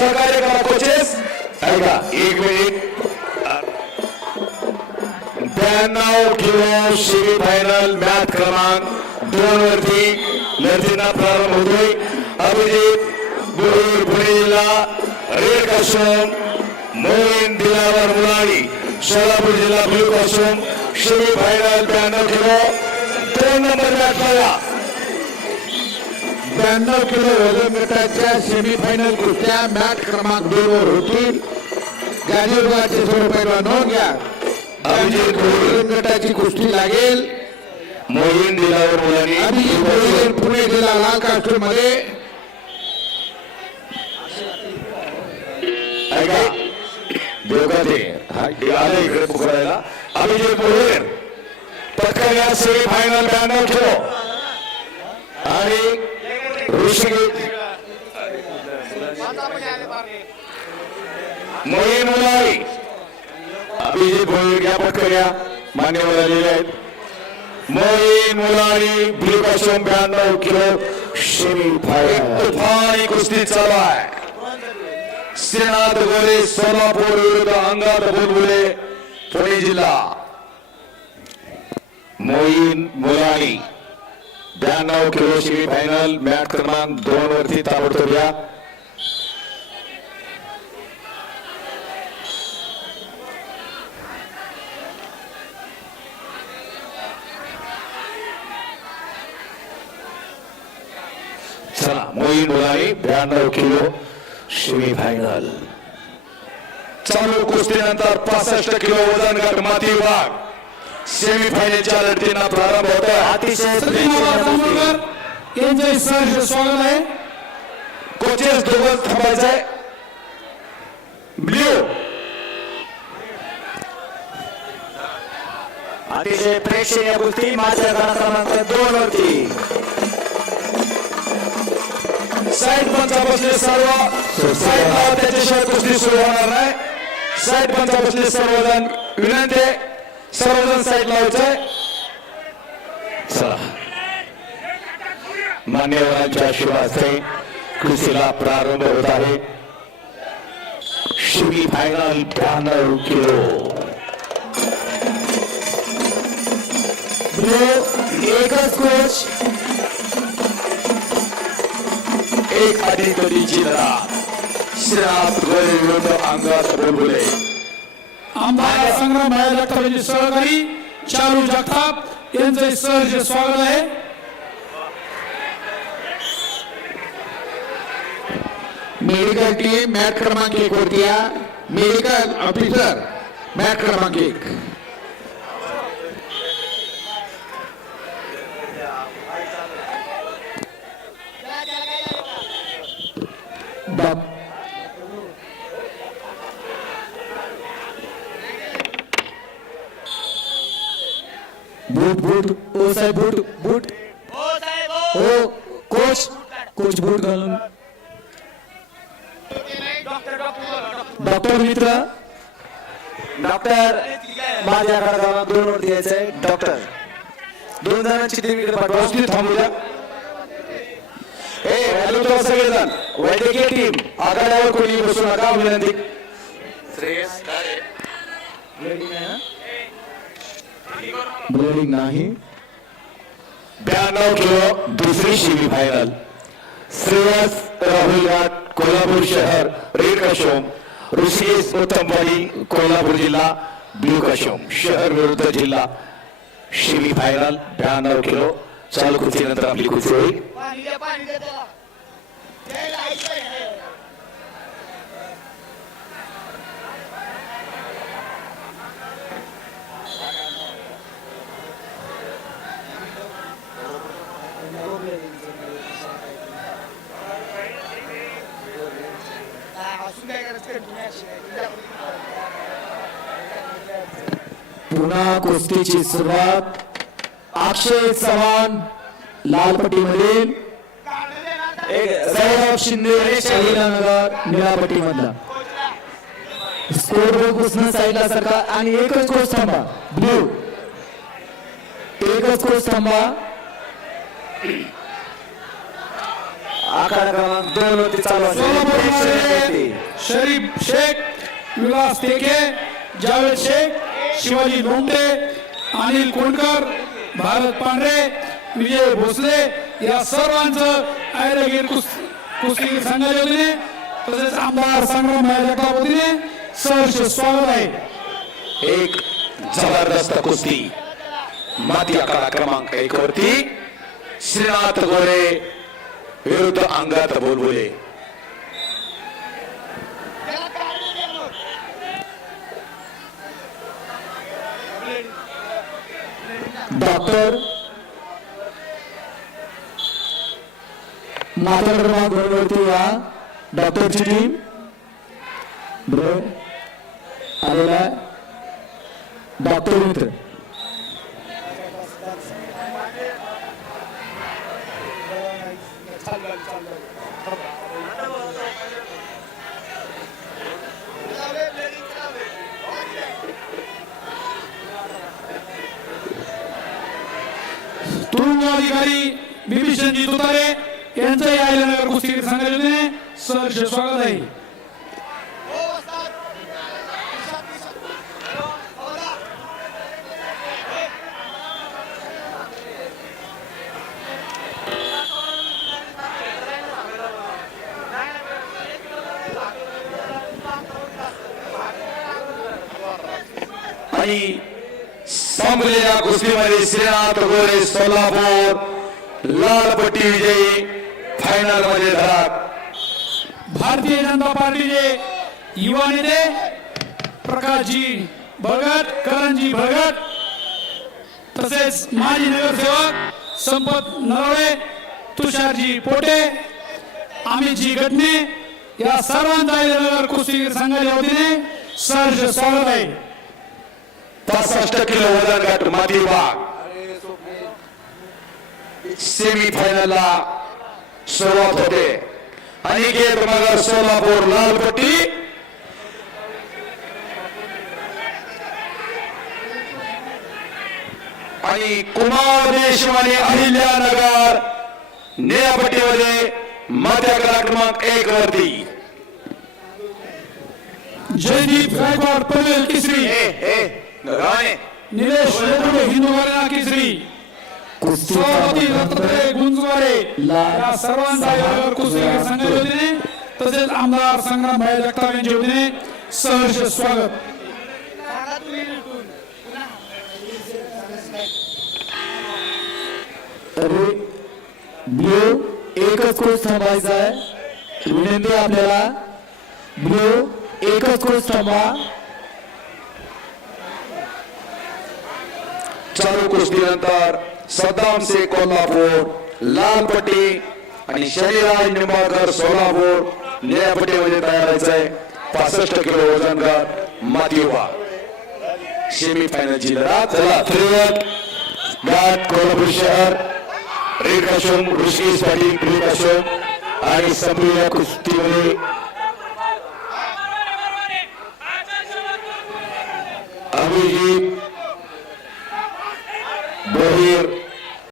सहकार्य करा कोचेस ऐका एक मिनिट ब्याण्णव किलो सेमी फायनल मॅच क्रमांक दोन वरती लढतींना प्रारंभ होतोय. अभिजित गुरुर पुणे जिल्हा रेड काश्यम मोहीन दिलावर मुलानी सोलापूर जिल्हा ब्लू काश्यम सेमी फायनल ब्याण्णव किलो दोन नंबर मॅच बघा ब्याण्णव किलो वजन गटाच्या सेमीफायनल कुस्त्या मॅच क्रमांक दोन वर होतील. गाडीवाचे स्वरूपाला नोंद घ्या. अभिजित गुरुर वजन गटाची कुस्ती लागेल. मोहीन दिलावर मुलानी अभिजित गोहिल पुणे जिल्हा लाल कास्टूरमध्ये ऐका. देवगाते हा हे आले इकडे अभिजित पटकन या सेमी फायनल ब्याण्णव किलो. आणि ऋषिकेश. मोहीन मुलारी अभिजित भोईर या पटकन या मान्यवर आलेले आहेत. मोहीन मुलारी ब्ल्यू ब्याण्णव किलो सेमी तुफानी कुस्ती चालू आहे श्रीनाथ गोरे सोलापूर विरुद्ध अंगात बुलबुले पुणे जिल्हा. मोईन मुलानी ब्याण्णव किलो सेमी फायनल मॅच क्रमांक दोन वरती ताबडतोब या. चला मोईन मुलानी ब्याण्णव किलो सेमी फायनल चालू कुस्तीनंतर पासष्ट किलो वज़न गट माती विभाग. सेमीफायनलच्या लढतींना प्रारंभ होत आहे अतिशय यांचे सहर्ष स्वागत आहे. कोचेस दोघं थांबायचंय. ब्ल्यू. अतिशय प्रेक्षणीय कुस्ती माझ्या घरा क्रमांक दोन वरती. साईड पंचा बसले सर्व साईड त्याच्याशिवाय कुस्ती सुरू होणार नाही. साईड पंचा बसले सर्वजण विनंती आहे, सर्वजण साईड लावायचंय चला. मान्यवरांच्या आशीर्वादाचे कृषीला प्रारंभ होत आहे. शिवी फायनल ब्याण्णव किलो एकच कोच एक अधिकारीची जिल्हा श्राप गोरे विरुद्ध अंगात बुलबुले आमदार संग्राम भाई जगताप यांचे सहकारी चारू जगताप यांचे सहर्ष स्वागत आहे मेडिकल टीम मॅच क्रमांक एक वरती मेडिकल ऑफिसर मॅच क्रमांक एक। डॉ- डॉक्टर मित्र डॉक्टर माझ्या क्रमांक दोन वरती यायचंय डॉक्टर. दोन जणांची टीम इकडे पाठवा. कुस्ती थांबू द्या ए हॅलो तो सगळेजण. वैद्यकीय टीम. आघाड्यावर कोणी बसू नका विनंती ब्लिडिंग नाही. ब्याण्णव किलो दुसरी सेमी फायनल श्रेयस राहुल घाट कोल्हापूर शहर रेड कशोम. ऋषिकेश उत्तमवाडी कोल्हापूर जिल्हा ब्ल्यू काशोम. शहर विरुद्ध जिल्हा. सेमी फायनल ब्याण्णव किलो. चालू कृतीनंतर आपली कृती होईल. पुन्हा कुस्तीची सुरुवात. अक्षय चव्हाण लालपट्टीमधील सौरभ शिंदे शहिदानगर निळापट्टी मधला स्कोर बुक उष्ण साईडला सरका आणि एकच कोच थांबा. ब्ल्यू एकच कोच थांबा. क्रमांक दोन वरती चालू असेल प्रेक्षणीय कुस्ती. शरीफ शेख विलास तेके जावेद शेख शिवाजी लोंडे अनिल कोंडकर भारत पांढरे विजय भोसले या सर्वांचं आयरगीर कुस्ती कुस्ती संघाच्या वतीने तसेच आमदार संग्राम जगताप वतीने सहर्ष स्वागत आहे. एक जबरदस्त कुस्ती माती आकडा क्रमांक एक वरती श्रीनाथ गोरे विरुद्ध अंगात बोलबोले. डॉक्टर माता क्रमांक दोनवरती या डॉक्टरची टीम बरं आलेला डॉक्टर मित्र Thank you. अधिकारी बिभीषणजी तुतारे यांचंही आयल्यानगर कुस्ती संघाच्या सहर्ष स्वागत आहे. आणि संपलेल्या कुस्तीमध्ये श्रीनाथ गोरे सोलापूर लालपट्टी विजयी फायनलमध्ये धडक. भारतीय जनता पार्टीचे युवा नेते प्रकाशजी भगत करणजी भगत तसेच माजी नगरसेवक संपत नरवडे तुषारजी पोटे अमितजी गटणे या सर्वांचा नगर कुस्ती संघाच्या वतीने सहर्ष स्वागत आहे. पासष्ट किलो वजन गट माती विभाग सेमी फायनलला सुरुवात होते. अनिकेत मगर सोलापूर लालपट्टी. आणि कुमार देशवानी अहिल्यानगर निळ्यापट्टीमध्ये मध्य क्रमांक एक वरती. जयदीप गायकवाड पनवेल गाणे. निलेश लेकुडे हिंदू घराणा केसरी. कुस्ती सभापती दत्तात्रय गुंजवारे ला- या सर्वांचा यावर कुस्ती संघाच्या वतीने तसेच आमदार संग्राम भाई जगताप यांच्या वतीने सहर्ष स्वागत. तरी ब्ल्यू एकच कोच थांबायचा आहे. विनंती आपल्याला. ब्ल्यू एकच कोच थांबा. चालू कुस्तीनंतर सद्दाम से कोल्हापूर लाल पट्टी आणि शनिराज निंबाळकर सोलापूर निळ्या पट्टीमध्ये तयार व्हायचंय. पासष्ट किलो वजन गट माती सेमी फायनलची लढत चला थ्रीवत घाट कोल्हापूर शहर रेड काशोम ऋषिकेश पाटील ब्लू काशोम आणि संपूर्ण कुस्तीमध्ये अभिजित